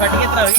पाठी घेत राहावी.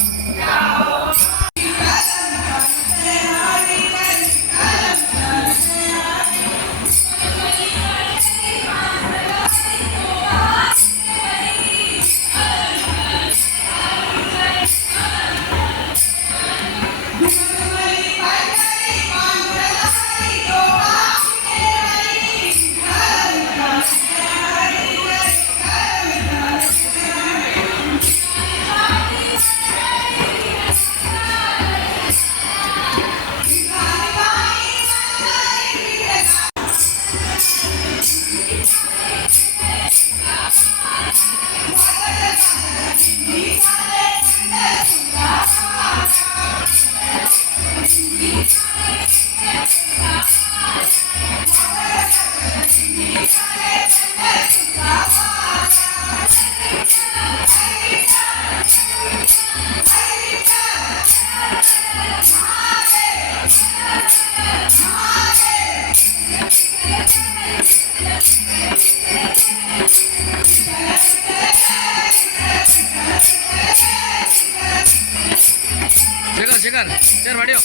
शेखर वाडियो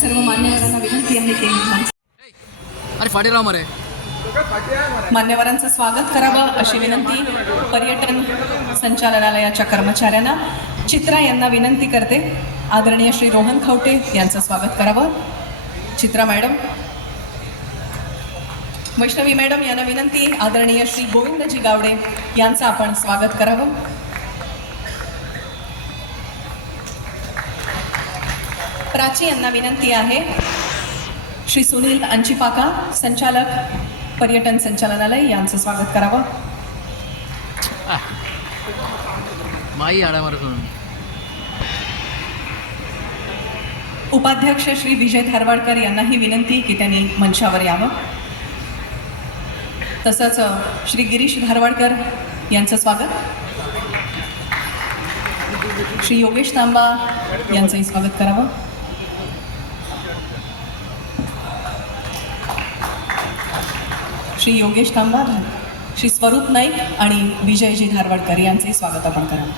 सर्व मान्यवरांना विनंती आहे की अरे फाटेराव मरे मान्यवरांचं स्वागत करावं अशी विनंती पर्यटन संचालनालयाच्या कर्मचाऱ्यांना. चित्रा यांना विनंती करते, आदरणीय श्री रोहन खवटे यांचं स्वागत करावं. चित्रा मॅडम. वैष्णवी मॅडम यांना विनंती, आदरणीय श्री गोविंदजी गावडे यांचं आपण स्वागत करावं. प्राची यांना विनंती आहे, श्री सुनील अंचिपाका संचालक पर्यटन संचालनालय यांचं स्वागत करावं. माई आडामार उपाध्यक्ष श्री विजय धारवाडकर यांनाही विनंती की त्यांनी मंचावर यावं. तसंच श्री गिरीश धारवाडकर यांचं स्वागत, श्री योगेश तांबा यांचंही स्वागत करावं. श्री योगेश तांबा, श्री स्वरूप नाईक आणि विजयजी धारवाडकर यांचंही स्वागत आपण करावं.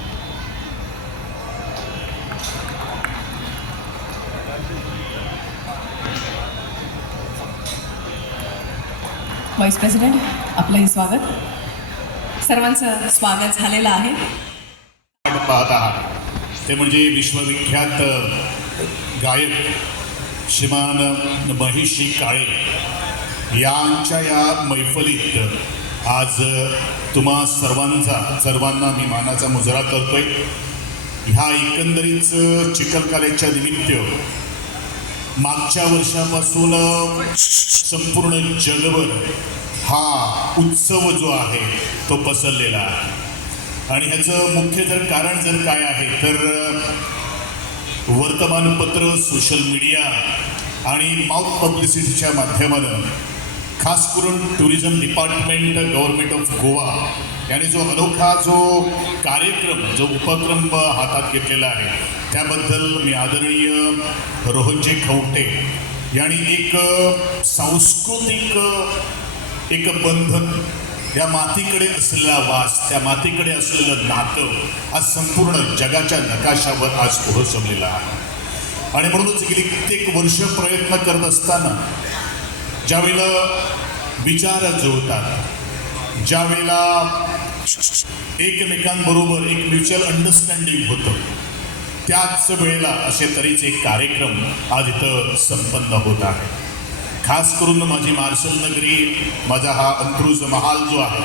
व्हाईस प्रेसिडेंट आपलंही स्वागत. सर्वांचं स्वागत झालेलं आहे. पाहत आहात ते म्हणजे विश्वविख्यात गायक श्रीमान महेशी काळे यांच्या या मैफलीत आज तुम्हा सर्वांना मी मानाचा मुजरा करतोय. ह्या एकंदरीत चिखलकाल्याच्या निमित्त मागच्या वर्षापासून संपूर्ण जगभर हा उत्सव जो आहे तो पसरलेला आहे. आणि ह्याचं मुख्य जर कारण जर काय आहे तर वर्तमानपत्र, सोशल मीडिया आणि माउथ पब्लिसिटीच्या माध्यमानं खास करून tourism department, government of Goa याने जो अनोखा जो कार्यक्रम, जो उपक्रम हातात घेतलेला आहे त्याबद्दल मी आदरणीय रोहनजी खवटे यांनी एक सांस्कृतिक एक बंधन या मातीकडे असलेला वास, त्या मातीकडे असलेलं नातं आज संपूर्ण जगाच्या नकाशावर आज पोहोचवलेलं आहे. आणि म्हणूनच गेली कित्येक वर्ष प्रयत्न करत असताना ज्यावेळेला विचार जुळतात, ज्यावेळेला एकमेकांबरोबर एक म्युच्युअल अंडरस्टँडिंग होतं, त्याच वेळेला असे तऱ्हेचे कार्यक्रम आज इथं संपन्न होत आहे. खास करून माझी मार्शल नगरी, माझा हा अंत्रुज महाल जो आहे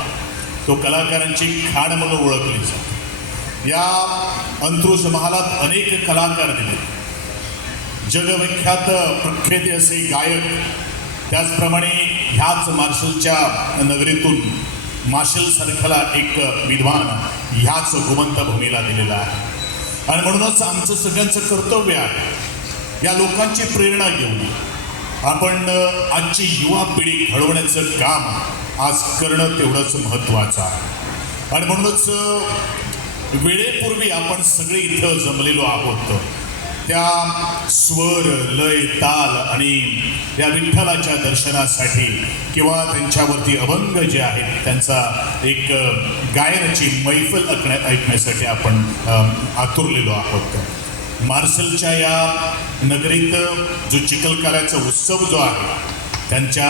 तो कलाकारांची खाण म्हणून ओळखली जाते. या अंत्रुज महालात अनेक कलाकार दिले, जगविख्यात प्रख्यात असे गायक, त्याचप्रमाणे ह्याच मार्शलच्या नगरीतून मार्शल सारख्याला एक विद्वान ह्याच गोमंत भूमीला दिलेला आहे. आणि म्हणूनच आमचं सगळ्यांचं कर्तव्य आहे या लोकांची प्रेरणा घेऊन आपण आजची युवा पिढी घडवण्याचं काम आज करणं तेवढंच महत्त्वाचं आहे. आणि म्हणूनच वेळेपूर्वी आपण सगळे इथं जमलेलो आहोत त्या स्वर, लय, ताल आणि या विठ्ठलाच्या दर्शनासाठी किंवा त्यांच्यावरती अभंग जे आहेत त्यांचा एक गायनाची मैफल ऐकण्यासाठी आपण आतुरलेलो आहोत. मार्शलच्या या नगरीत जो चिखलकाल्याचा उत्सव जो आहे त्यांच्या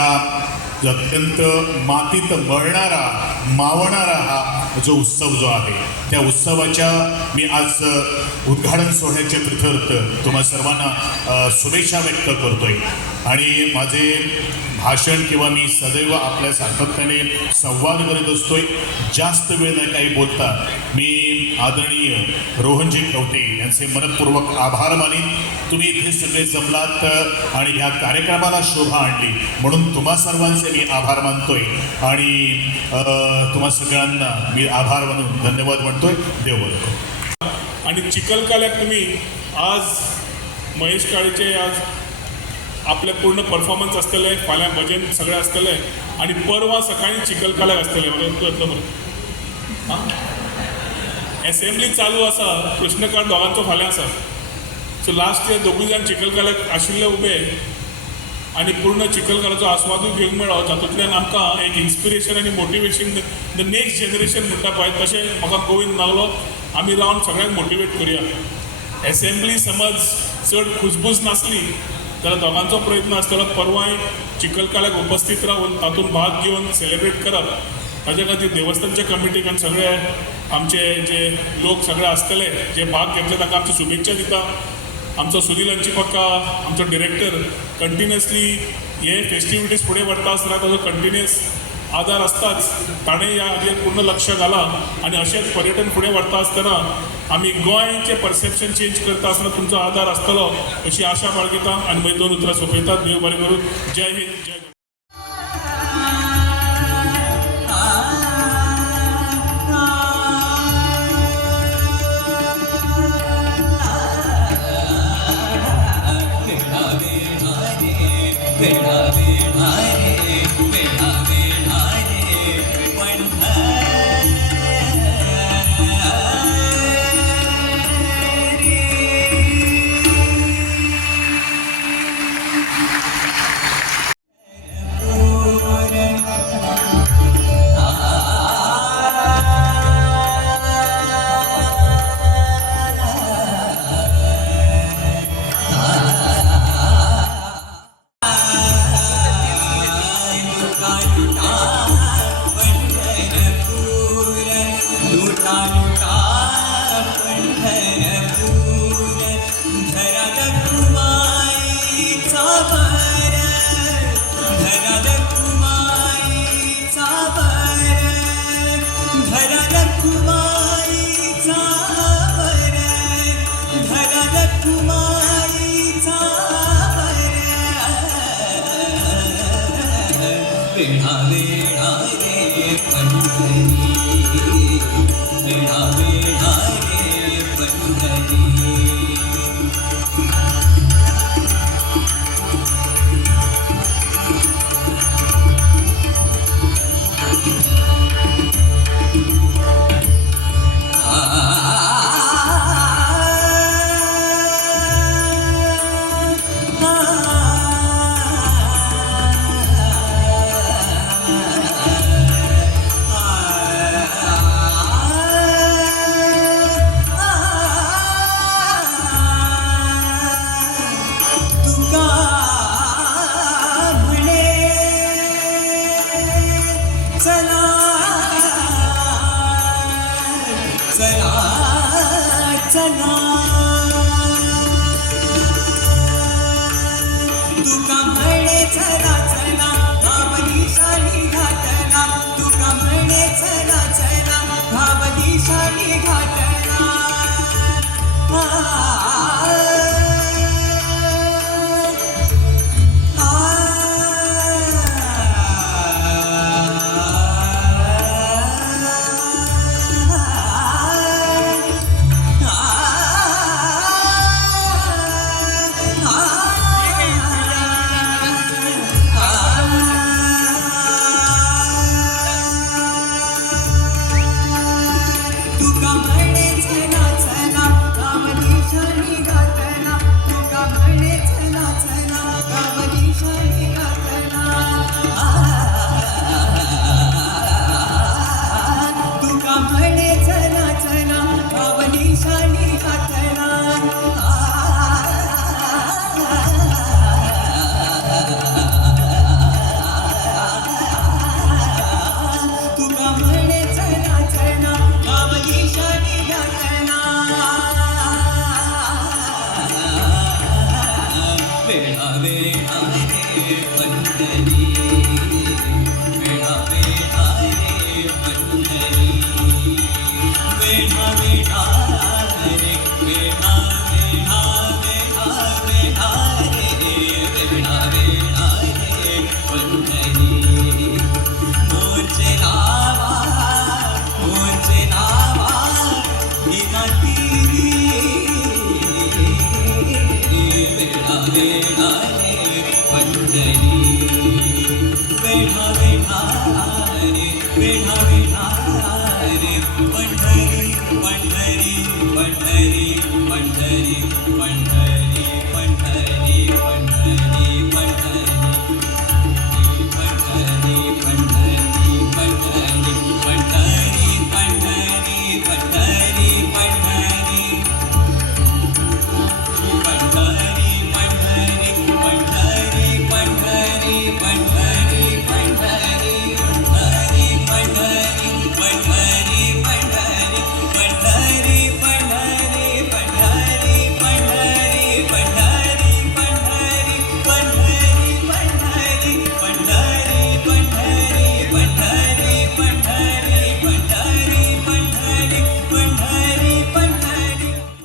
अत्यंत मातीत मळणारा, मावणारा हा जो उत्सव जो आहे त्या उत्सवाच्या मी आज उद्घाटन सोहळ्याचे तीर्थार्थ तुम्हा सर्वांना शुभेच्छा व्यक्त करतोय. आणि माझे भाषण किंवा मी सदैव आपल्या सातत्याने संवाद करीत असतोय. जास्त वेळ न काही बोलता मी आदरणीय रोहनजी खवटे यांचे मनपूर्वक आभार मानीन. तुम्ही इथे सगळे जमलात आणि ह्या कार्यक्रमाला शोभा आणली म्हणून तुम्हा सर्वांचे मी आभार मानतोय आणि तुम्हा सगळ्यांना मी आभार मानून धन्यवाद म्हणतोय. देव बरोबर. आणि चिखलकाल्यात तुम्ही आज महेश काळेचे आज आपले पूर्ण परफॉर्मन्स असतले, फाल्यां भजन सगळें असतले आणि परवा सकाळी चिखलकाल्याक असतले. हां, असेंब्ली चालू आसा, कृष्णकांत दोगांचो फाल्यां आसा. सो लास्ट इयर दोगूय जाण चिखलकाल्याक आशिल्ले उबे आणि पूर्ण चिखलकाल्याचो आस्वादूय घेवंक मेळ्ळो. जातूंतल्यान आमकां एक इन्स्पिरेशन आनी मोटिवेशन द नेक्स्ट जनरेशन म्हणटा पळय तशें म्हाका गोविंद लागलो. आमी रावन सगळ्यांक मोटिवेट करुया. असेंब्ली समज चड खुसबूस नासली जाल्यार दोगांचो प्रयत्न आसतलो परवांय चिखलकाल्याक उपस्थित रावन तातूंत भाग घेवन सेलिब्रेट करप. ताजे खातीर देवस्थानच्या कमिटीक आनी सगळे आमचे जे लोक सगळे आसतले जे भाग घेतले ताका आमची शुभेच्छा दिता. आमचो सुनील अंचिपक्का आमचो डिरेक्टर कंटिन्युअसली हे फेस्टिविटीज फुडें व्हरता आसतना ताजो कंटिन्युअस आदार आसताच. ताणें ह्या हाजेर पूर्ण लक्ष घाला आणि अशेंच पर्यटन फुडें व्हरता आसतना आमी गोंयचें परसेप्शन चेंज करता आसतना तुमचो आदार आसतलो अशी आशा बाळगिता आनी म्हजी 2 उतरां सोंपयतात. देव बरें करूं. जय हिंद, जय म्हणे चला चला भावनिशाणी घातला तुका म्हणे चला चला भावनिशाणी घातला तुका म्हणे चला चला भावनिशाणी घातला तुका म्हणे चला चला भावनिशाणी घातला तुका म्हणे चला चला भावनिशाणी घातला तुका म्हणे चला चला भावनिशाणी घातला वेळा वेळा रे पंढरी वेळा वेळा रे पंढरी वेळा वेळा रे वेळा वेळा वेळा वेळा रे वेळा वेळा रे पंढरी मोरचे नावा ही माती वेळा वेळा रे पंढरी वेळा वेळा रे वेळा वेळा रे पंढरी पंढरी